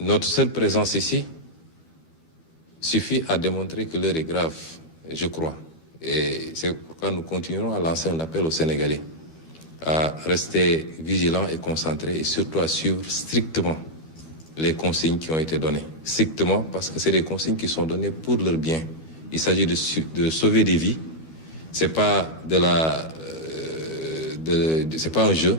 notre seule présence ici suffit à démontrer que l'heure est grave, je crois. Et c'est pourquoi nous continuerons à lancer un appel aux Sénégalais à rester vigilants et concentrés et surtout à suivre strictement les consignes qui ont été données. Strictement parce que c'est des consignes qui sont données pour leur bien. Il s'agit de sauver des vies. C'est pas c'est pas un jeu.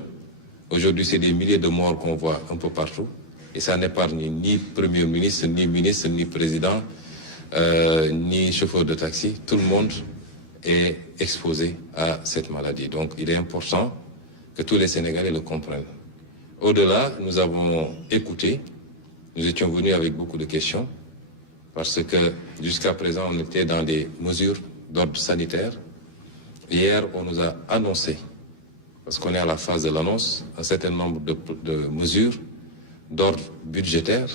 Aujourd'hui, c'est des milliers de morts qu'on voit un peu partout. Et ça n'épargne ni Premier ministre, ni président, ni chauffeur de taxi. Tout le monde est exposé à cette maladie. Donc, il est important que tous les Sénégalais le comprennent. Au-delà, nous avons écouté. Nous étions venus avec beaucoup de questions parce que jusqu'à présent, on était dans des mesures d'ordre sanitaire. Hier, on nous a annoncé, parce qu'on est à la phase de l'annonce, un certain nombre de mesures d'ordre budgétaire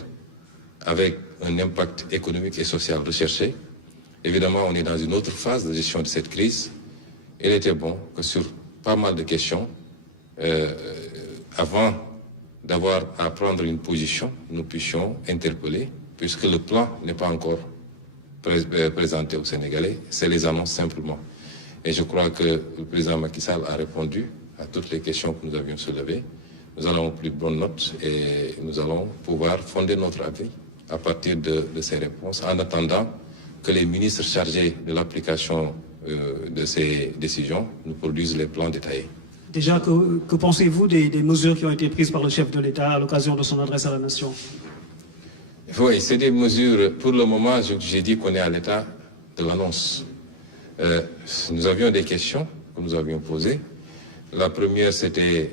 avec un impact économique et social recherché. Évidemment, on est dans une autre phase de gestion de cette crise. Il était bon que sur pas mal de questions, avant d'avoir à prendre une position, nous puissions interpeller, puisque le plan n'est pas encore présenté aux Sénégalais, c'est les annonces simplement. Et je crois que le président Macky Sall a répondu à toutes les questions que nous avions soulevées. Nous allons plus de bonnes notes et nous allons pouvoir fonder notre avis à partir de ces réponses, en attendant que les ministres chargés de l'application de ces décisions nous produisent les plans détaillés. Déjà, que pensez-vous des mesures qui ont été prises par le chef de l'État à l'occasion de son adresse à la nation? Oui, c'est des mesures, pour le moment, j'ai dit qu'on est à l'état de l'annonce. Nous avions des questions que nous avions posées. La première, c'était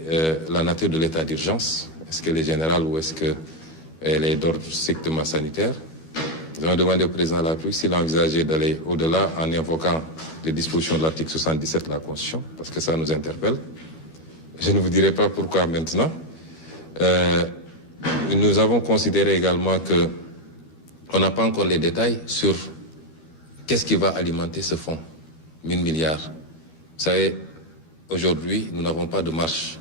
la nature de l'état d'urgence. Est-ce qu'elle est générale ou est-ce qu'elle est d'ordre strictement sanitaire? Nous avons demandé au président de la République s'il envisageait d'aller au-delà en invoquant les dispositions de l'article 77 de la Constitution, parce que ça nous interpelle. Je ne vous dirai pas pourquoi maintenant. Nous avons considéré également qu'on n'a pas encore les détails sur qu'est-ce qui va alimenter ce fonds, 1000 milliards. Vous savez, aujourd'hui, nous n'avons pas de marche.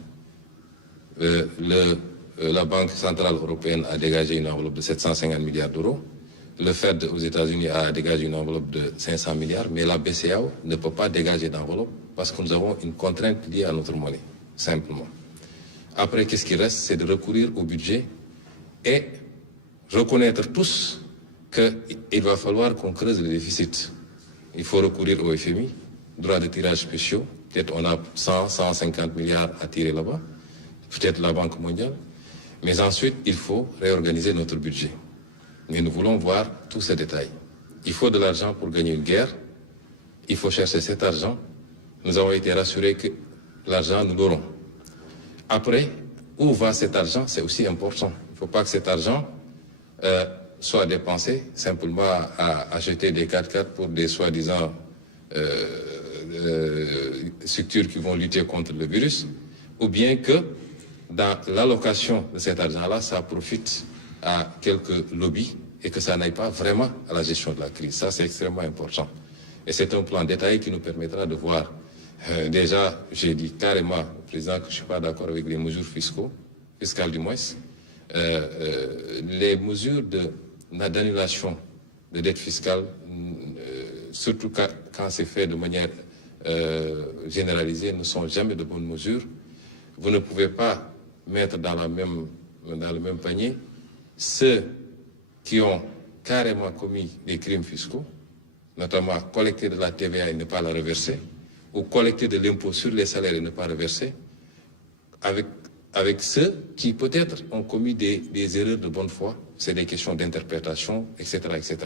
La Banque centrale européenne a dégagé une enveloppe de 750 milliards d'euros. Le Fed aux États-Unis a dégagé une enveloppe de 500 milliards, mais la BCEAO ne peut pas dégager d'enveloppe parce que nous avons une contrainte liée à notre monnaie, simplement. Après, qu'est-ce qui reste? C'est de recourir au budget et reconnaître tous qu'il va falloir qu'on creuse le déficit. Il faut recourir au FMI, droit de tirage spéciaux. Peut-être on a 150 milliards à tirer là-bas, peut-être la Banque mondiale. Mais ensuite, il faut réorganiser notre budget. Mais nous voulons voir tous ces détails. Il faut de l'argent pour gagner une guerre. Il faut chercher cet argent. Nous avons été rassurés que l'argent, nous l'aurons. Après, où va cet argent? C'est aussi important. Il ne faut pas que cet argent soit dépensé simplement à acheter des 4x4 pour des soi-disant structures qui vont lutter contre le virus, ou bien que dans l'allocation de cet argent-là, ça profite à quelques lobbies et que ça n'aille pas vraiment à la gestion de la crise. Ça, c'est extrêmement important. Et c'est un plan détaillé qui nous permettra de voir. Déjà, j'ai dit carrément au président que je ne suis pas d'accord avec les mesures fiscales du moins. Les mesures d'annulation de dette fiscale, surtout quand c'est fait de manière généralisée, ne sont jamais de bonnes mesures. Vous ne pouvez pas mettre dans le même panier ceux qui ont carrément commis des crimes fiscaux, notamment collecter de la TVA et ne pas la reverser, ou collecter de l'impôt sur les salaires et ne pas reverser, avec ceux qui peut-être ont commis des erreurs de bonne foi. C'est des questions d'interprétation, etc., etc.